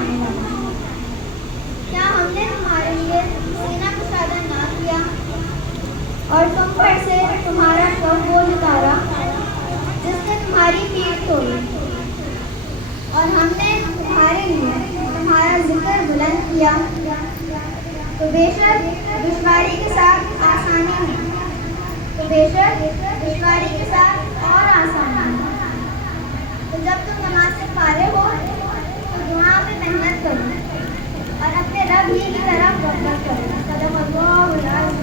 पाने लगा। क्या हमने तुम्हारे लिए सीना कुशादा ना किया और तुम पर से तुम्हारा सब बोझ उतारा, जिसने तुम्हारी पीठ तोड़ी, और हमने तुम्हारे लिए तुम्हारा जिक्र बुलंद किया, तो बेशक दुश्वारी के साथ आसानी है, तो बेशक दुश्वारी के साथ और आसानी है। तो जब तुम नमाज से फारिग हो तो दुआ में मेहनत करो और अपने रब ही की तरफ रग़बत करो। सदक़ल्लाहुल अज़ीम।